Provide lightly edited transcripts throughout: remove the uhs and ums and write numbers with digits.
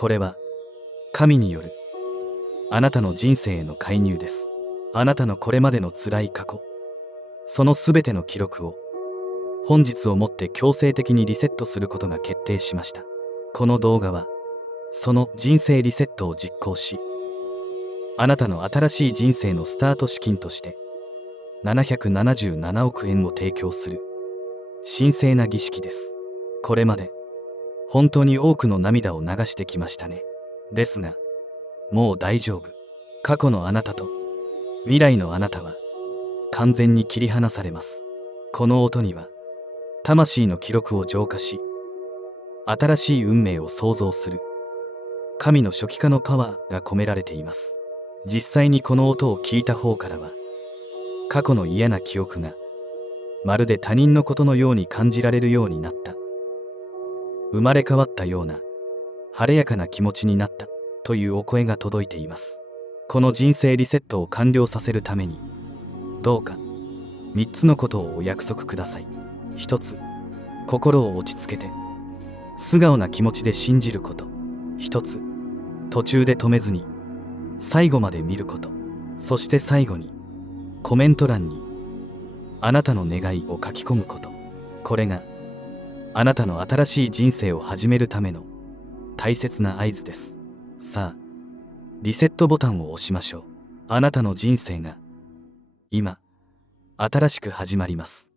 これは神によるあなたの人生への介入です。あなたのこれまでの辛い過去、そのすべての記録を本日をもって強制的にリセットすることが決定しました。この動画はその人生リセットを実行し、あなたの新しい人生のスタート資金として777億円を提供する神聖な儀式です。これまで本当に多くの涙を流してきましたね。ですがもう大丈夫。過去のあなたと未来のあなたは完全に切り離されます。この音には魂の記録を浄化し、新しい運命を創造する神の初期化のパワーが込められています。実際にこの音を聞いた方からは、過去の嫌な記憶がまるで他人のことのように感じられるようになった、生まれ変わったような晴れやかな気持ちになったというお声が届いています。この人生リセットを完了させるために、どうか3つのことをお約束ください。1つ、心を落ち着けて素直な気持ちで信じること。1つ、途中で止めずに最後まで見ること。そして最後にコメント欄にあなたの願いを書き込むこと。これがあなたの新しい人生を始めるための大切な合図です。さあ、リセットボタンを押しましょう。あなたの人生が今新しく始まります。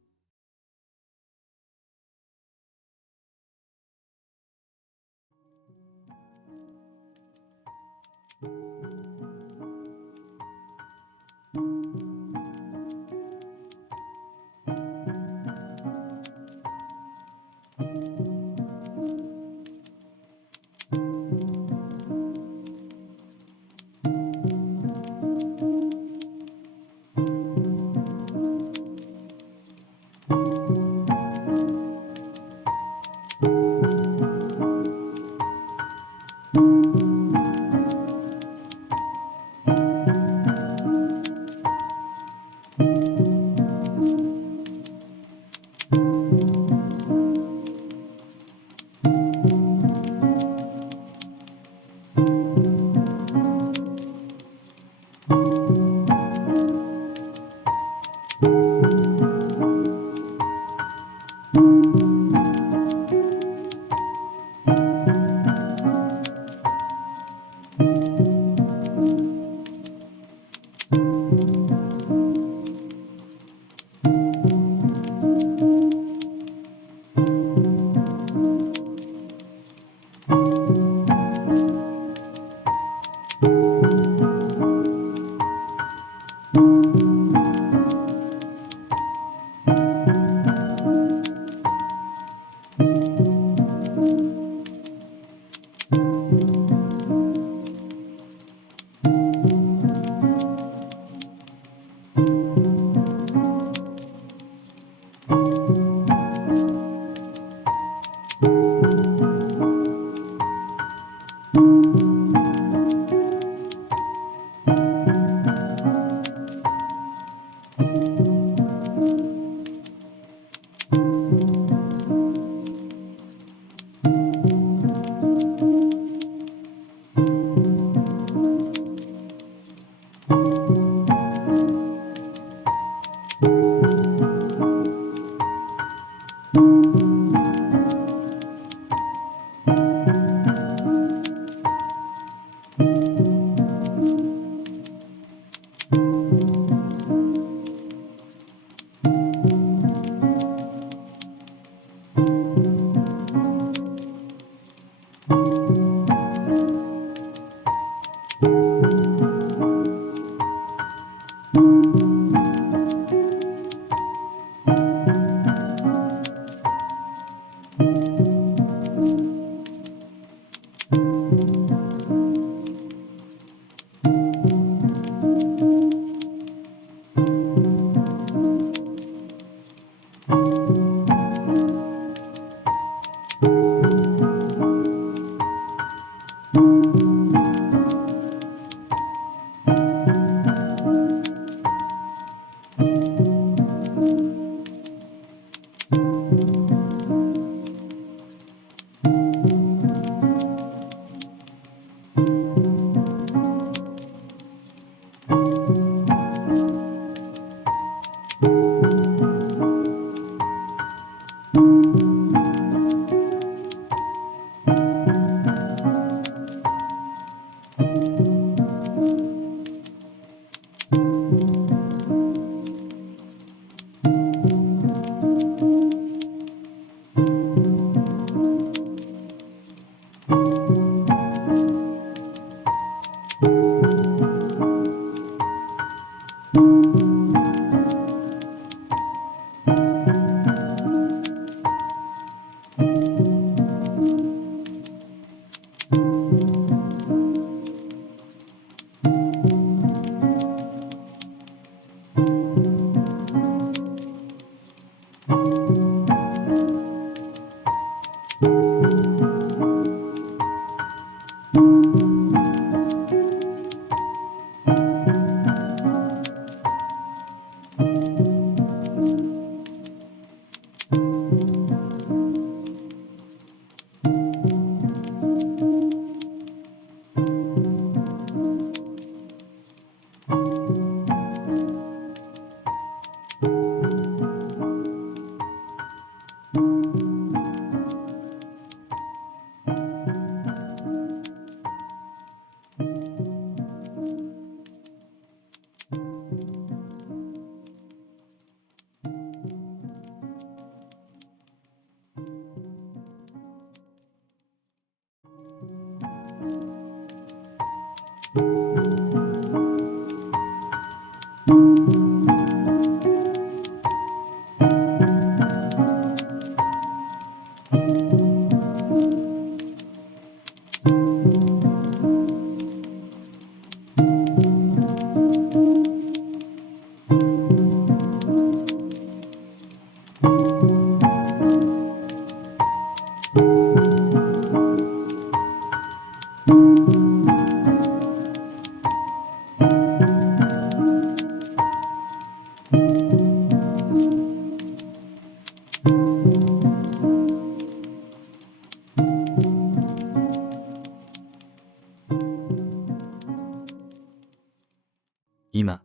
今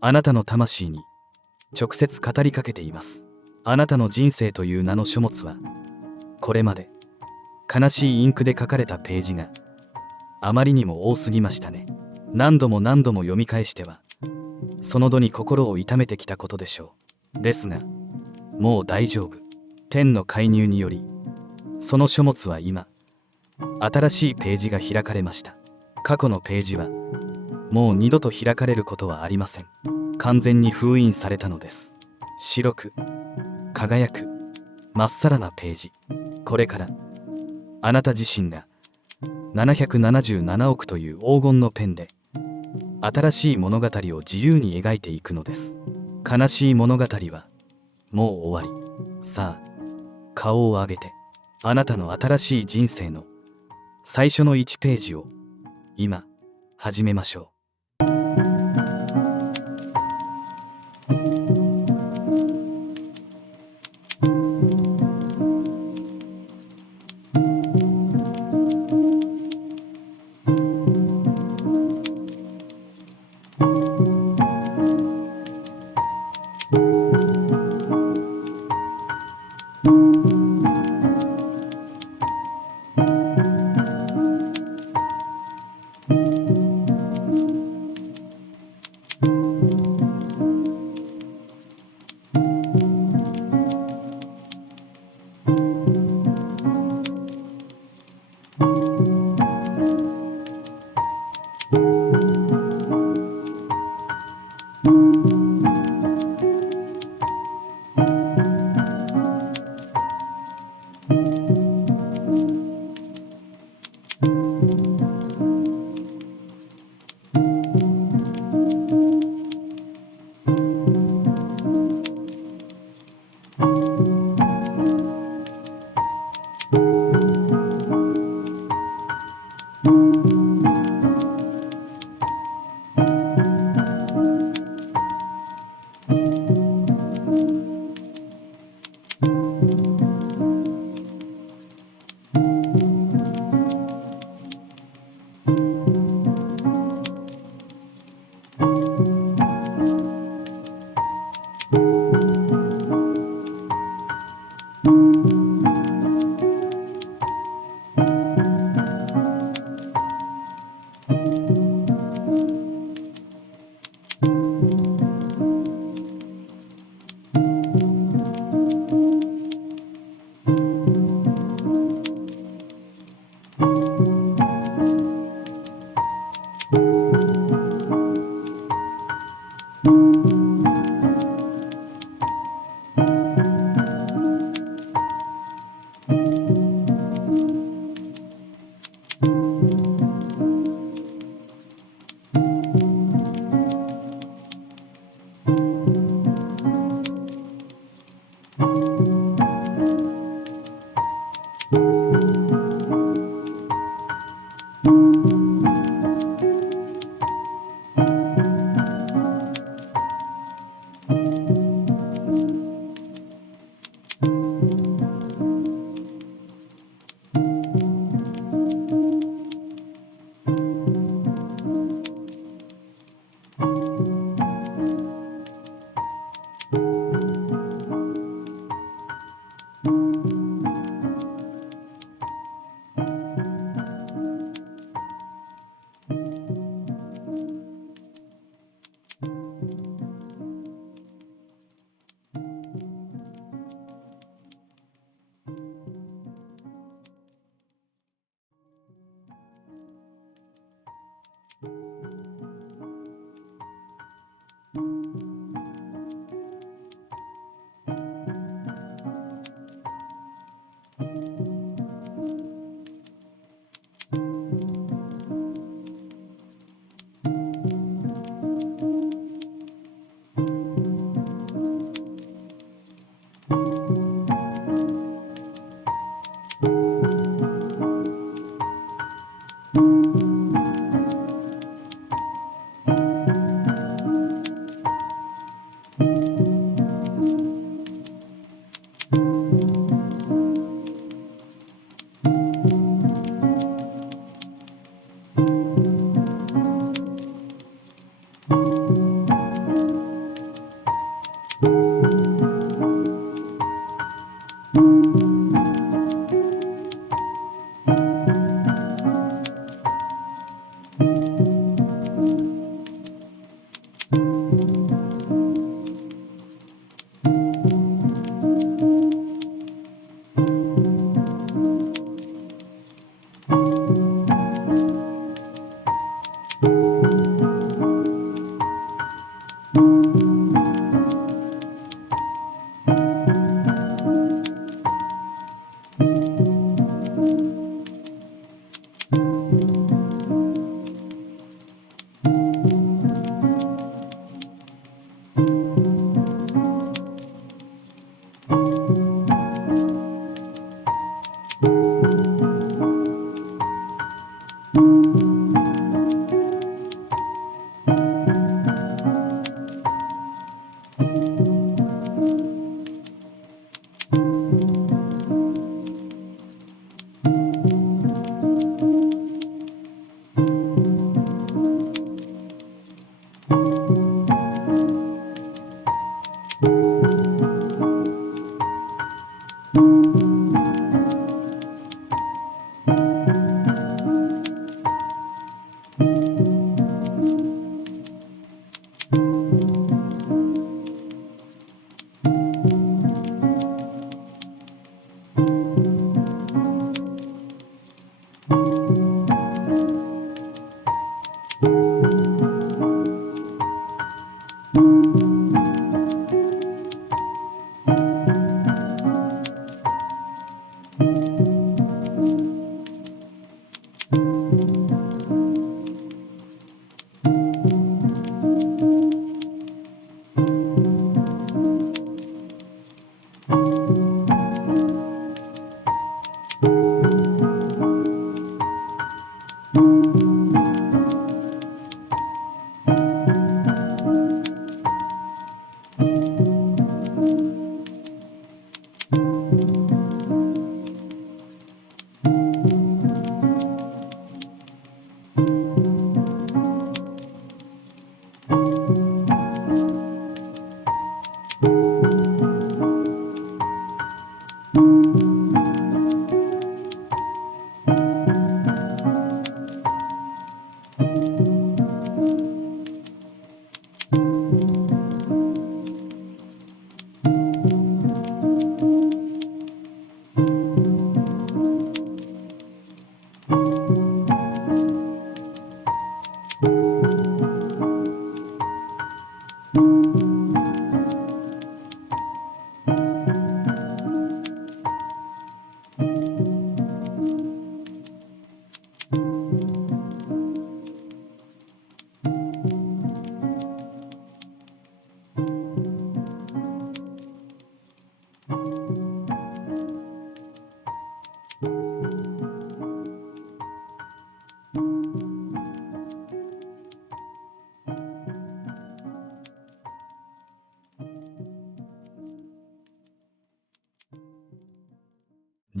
あなたの魂に直接語りかけています。あなたの人生という名の書物は、これまで悲しいインクで書かれたページがあまりにも多すぎましたね。何度も何度も読み返してはその度に心を痛めてきたことでしょう。ですがもう大丈夫。天の介入によりその書物は今新しいページが開かれました。過去のページはもう二度と開かれることはありません。完全に封印されたのです。白く輝くまっさらなページ。これからあなた自身が777億という黄金のペンで新しい物語を自由に描いていくのです。悲しい物語はもう終わり。さあ顔を上げてあなたの新しい人生の最初の1ページを今始めましょう。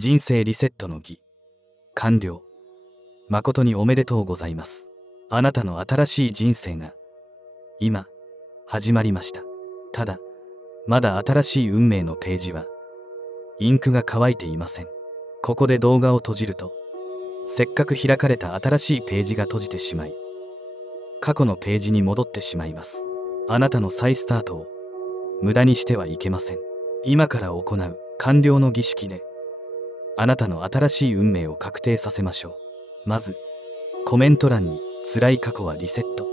人生リセットの儀完了。誠におめでとうございます。あなたの新しい人生が今始まりました。ただまだ新しい運命のページはインクが乾いていません。ここで動画を閉じると、せっかく開かれた新しいページが閉じてしまい、過去のページに戻ってしまいます。あなたの再スタートを無駄にしてはいけません。今から行う完了の儀式であなたの新しい運命を確定させましょう。まずコメント欄に辛い過去はリセット、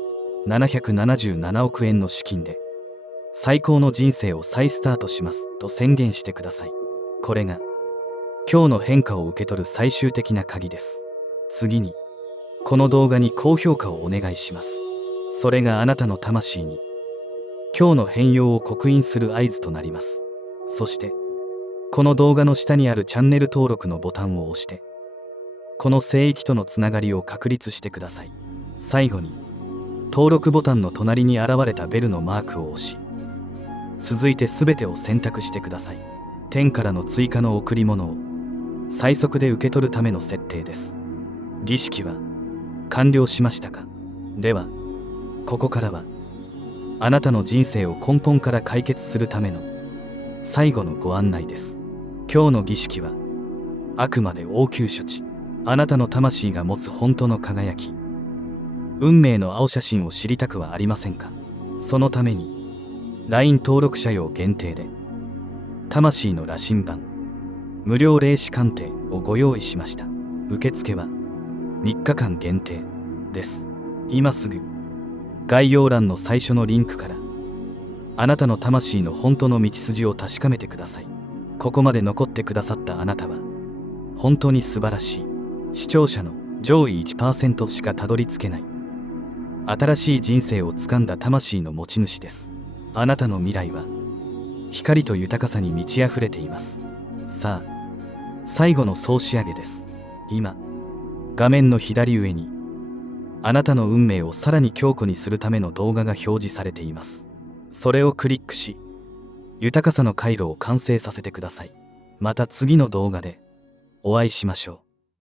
777億円の資金で最高の人生を再スタートしますと宣言してください。これが今日の変化を受け取る最終的な鍵です。次にこの動画に高評価をお願いします。それがあなたの魂に今日の変容を刻印する合図となります。そしてこの動画の下にあるチャンネル登録のボタンを押してこの聖域とのつながりを確立してください。最後に登録ボタンの隣に現れたベルのマークを押し、続いて全てを選択してください。天からの追加の贈り物を最速で受け取るための設定です。儀式は完了しましたか？ではここからはあなたの人生を根本から解決するための最後のご案内です。今日の儀式はあくまで応急処置。あなたの魂が持つ本当の輝き、運命の青写真を知りたくはありませんか？そのために LINE 登録者用限定で魂の羅針盤無料霊視鑑定をご用意しました。受付は3日間限定です。今すぐ概要欄の最初のリンクからあなたの魂の本当の道筋を確かめてください。ここまで残ってくださったあなたは本当に素晴らしい。視聴者の上位 1% しかたどり着けない新しい人生をつかんだ魂の持ち主です。あなたの未来は光と豊かさに満ち溢れています。さあ、最後の総仕上げです。今画面の左上にあなたの運命をさらに強固にするための動画が表示されています。それをクリックし豊かさの回路を完成させてください。また次の動画でお会いしましょう。